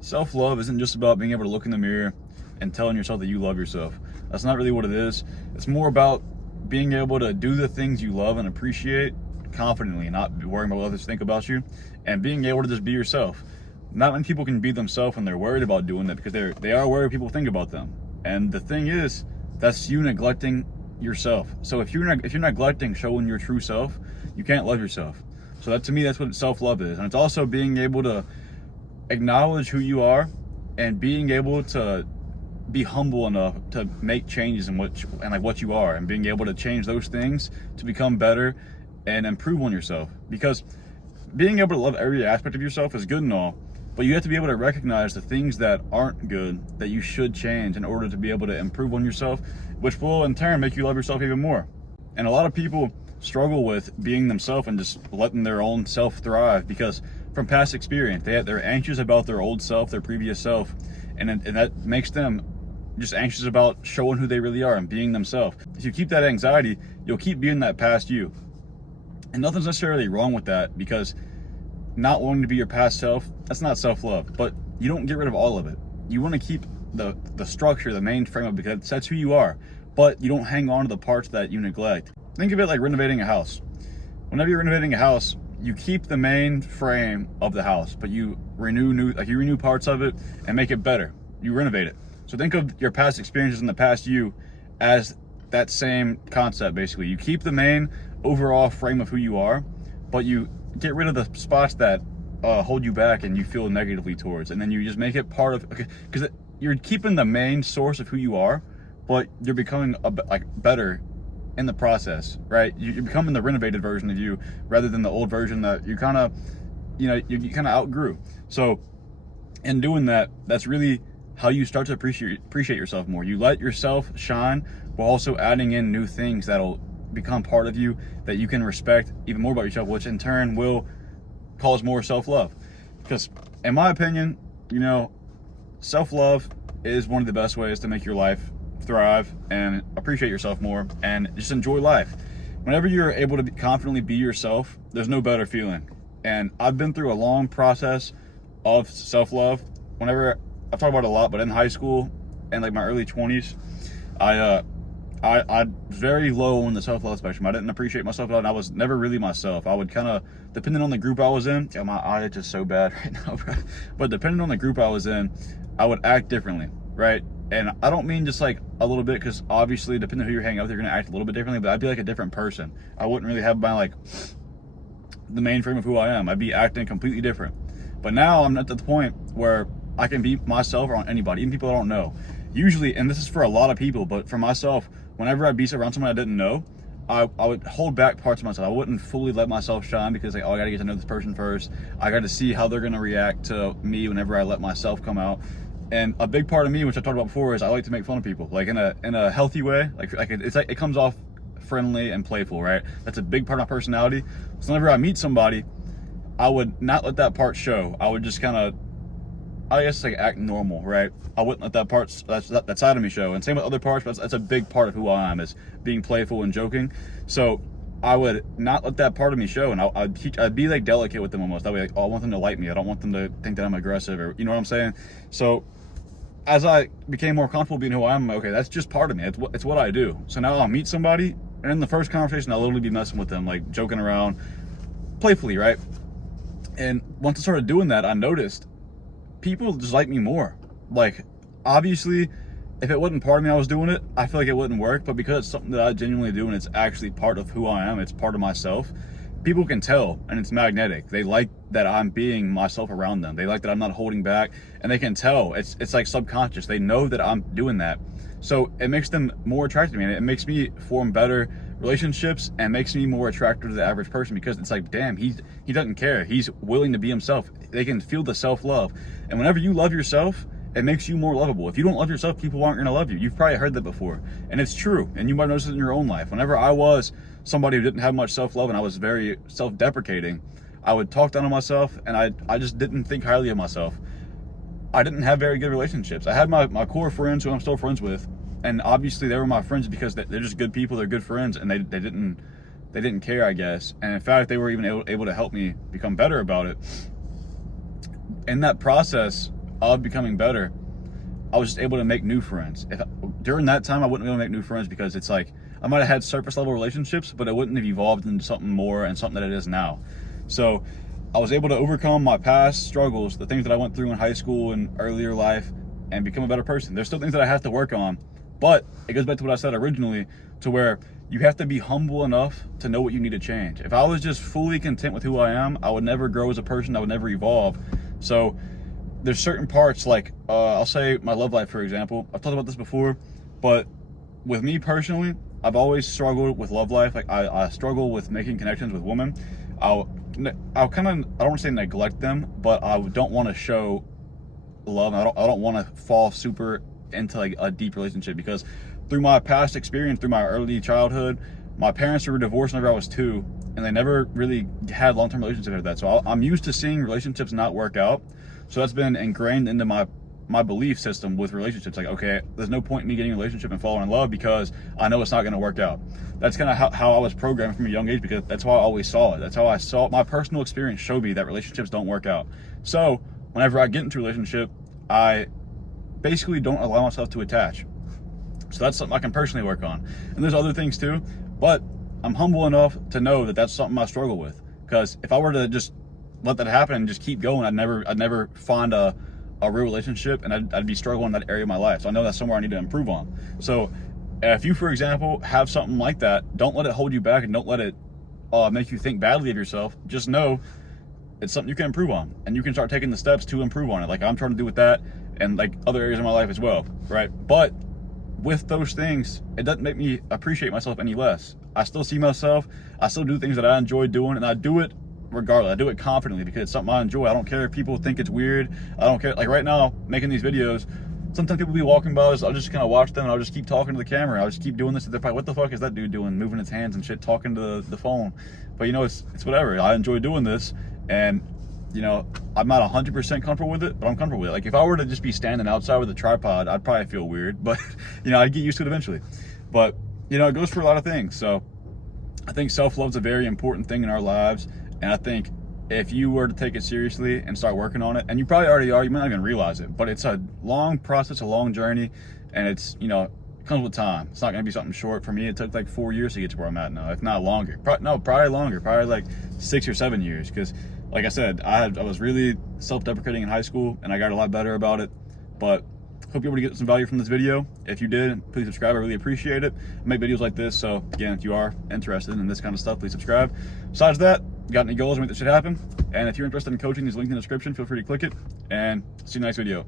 self-love isn't just about being able to look in the mirror and telling yourself that you love yourself. That's not really what it is. It's more about being able to do the things you love and appreciate confidently, not worrying about what others think about you, and being able to just be yourself. Not many people can be themselves when they're worried about doing that, because they are worried what people think about them. And the thing is, that's you neglecting yourself. So if you're neglecting showing your true self, you can't love yourself. So that, to me, that's what self-love is. And it's also being able to acknowledge who you are and being able to be humble enough to make changes in what you are, and being able to change those things to become better and improve on yourself. Because being able to love every aspect of yourself is good and all, but you have to be able to recognize the things that aren't good that you should change in order to be able to improve on yourself, which will in turn make you love yourself even more. And a lot of people struggle with being themselves and just letting their own self thrive because from past experience, they're anxious about their old self, their previous self, and that makes them just anxious about showing who they really are and being themselves. If you keep that anxiety, you'll keep being that past you. And nothing's necessarily wrong with that, because not wanting to be your past self, that's not self-love, but you don't get rid of all of it. You want to keep the structure, the main frame of it, because that's who you are, but you don't hang on to the parts that you neglect. Think of it like renovating a house. Whenever you're renovating a house, you keep the main frame of the house, but you renew parts of it and make it better. You renovate it. So think of your past experiences in the past you as that same concept, basically. You keep the main overall frame of who you are, but you get rid of the spots that hold you back and you feel negatively towards, and then you just make it part of, because you're keeping the main source of who you are, but you're becoming better in the process, right? You're becoming the renovated version of you rather than the old version that you kind of outgrew. So in doing that, that's really how you start to appreciate yourself more. You let yourself shine while also adding in new things that'll become part of you that you can respect even more about yourself, which in turn will cause more self-love. Because in my opinion, self-love is one of the best ways to make your life thrive and appreciate yourself more and just enjoy life. Whenever you're able to confidently be yourself, there's no better feeling. And I've been through a long process of self-love. Whenever I've talked about it a lot, but in high school and like my early 20s, I was very low on the self-love spectrum. I didn't appreciate myself at all, and I was never really myself. I would kind of, depending on the group I was in, my eye is just so bad right now, bro. But depending on the group I was in, I would act differently, right? And I don't mean just like a little bit, because obviously depending on who you're hanging out with, you're going to act a little bit differently, but I'd be like a different person. I wouldn't really have the main frame of who I am. I'd be acting completely different. But now I'm at the point where I can be myself around anybody, even people I don't know. Usually, and this is for a lot of people, but for myself, whenever I'd be around someone I didn't know, I would hold back parts of myself. I wouldn't fully let myself shine, because I got to get to know this person first. I got to see how they're going to react to me whenever I let myself come out. And a big part of me, which I talked about before, is I like to make fun of people, like in a healthy way. It comes off friendly and playful, right? That's a big part of my personality. So whenever I meet somebody, I would not let that part show. I would just kind of, act normal, right? I wouldn't let that side of me show. And same with other parts, but that's a big part of who I am, is being playful and joking. So I would not let that part of me show, and I'd be like delicate with them almost. That way, I want them to like me. I don't want them to think that I'm aggressive, or you know what I'm saying? So as I became more comfortable being who I am, okay, that's just part of me. It's what I do. So now I'll meet somebody, and in the first conversation, I'll literally be messing with them, like joking around, playfully, right? And once I started doing that, I noticed people just like me more. Like, obviously, if it wasn't part of me I was doing it, I feel like it wouldn't work. But because it's something that I genuinely do and it's actually part of who I am, it's part of myself, people can tell, and it's magnetic. They like that I'm being myself around them. They like that I'm not holding back, and they can tell. It's like subconscious. They know that I'm doing that. So it makes them more attracted to me, and it makes me form better relationships and makes me more attractive to the average person, because it's like, damn, he doesn't care. He's willing to be himself. They can feel the self-love. And whenever you love yourself, it makes you more lovable. If you don't love yourself, people aren't going to love you. You've probably heard that before. And it's true. And you might notice it in your own life. Whenever I was somebody who didn't have much self-love and I was very self-deprecating, I would talk down on myself, and I just didn't think highly of myself. I didn't have very good relationships. I had my core friends who I'm still friends with, and obviously they were my friends because they're just good people. They're good friends, and they didn't care, I guess. And in fact, they were even able to help me become better about it. In that process of becoming better, I was just able to make new friends. During that time, I wouldn't be able to make new friends because it's like I might have had surface level relationships, but it wouldn't have evolved into something more and something that it is now. So I was able to overcome my past struggles, the things that I went through in high school and earlier life, and become a better person. There's still things that I have to work on, but it goes back to what I said originally, to where you have to be humble enough to know what you need to change. If I was just fully content with who I am, I would never grow as a person, I would never evolve. So there's certain parts, like I'll say my love life, for example. I've talked about this before, but with me personally, I've always struggled with love life. Like I struggle with making connections with women. I'll kind of, I don't want to say neglect them, but I don't want to show love. I don't want to fall super into like a deep relationship, because through my past experience, through my early childhood, my parents were divorced whenever I was 2, and they never really had long-term relationships after that. So I'm used to seeing relationships not work out. So that's been ingrained into my belief system with relationships. Like, okay, there's no point in me getting a relationship and falling in love because I know it's not going to work out. That's kind of how I was programmed from a young age, because that's how I always saw it. That's how I saw it. My personal experience showed me that relationships don't work out. So whenever I get into a relationship, I basically don't allow myself to attach. So that's something I can personally work on. And there's other things too, but I'm humble enough to know that that's something I struggle with. Because if I were to just let that happen and just keep going, I'd never find a real relationship, and I'd be struggling in that area of my life. So I know that's somewhere I need to improve on. So if you, for example, have something like that, don't let it hold you back, and don't let it make you think badly of yourself. Just know it's something you can improve on, and you can start taking the steps to improve on it, like I'm trying to do with that, and like other areas of my life as well, right? But with those things, it doesn't make me appreciate myself any less. I still see myself, I still do things that I enjoy doing, and I do it regardless. I do it confidently because it's something I enjoy. I don't care if people think it's weird. I don't care. Like right now, making these videos, sometimes people be walking by us, I'll just kind of watch them, and I'll just keep talking to the camera. I'll just keep doing this, and they're probably, what the fuck is that dude doing, moving his hands and shit, talking to the phone? But you know, it's whatever. I enjoy doing this, and you know, I'm not 100% comfortable with it, but I'm comfortable with it. Like if I were to just be standing outside with a tripod, I'd probably feel weird, but you know, I'd get used to it eventually. But you know, it goes for a lot of things. So I think self-love's a very important thing in our lives, and I think if you were to take it seriously and start working on it, and you probably already are, you might not even realize it, but it's a long process, a long journey, and it's, you know, it comes with time. It's not going to be something short. For me, it took like 4 years to get to where I'm at now, if not longer. Probably longer, probably like 6 or 7 years, because like I said, I was really self-deprecating in high school, and I got a lot better about it. But hope you're able to get some value from this video. If you did, please subscribe. I really appreciate it. I make videos like this, so again, if you are interested in this kind of stuff, please subscribe. Besides that, got any goals to make this shit happen? And if you're interested in coaching, there's a link in the description. Feel free to click it, and see you in the next video.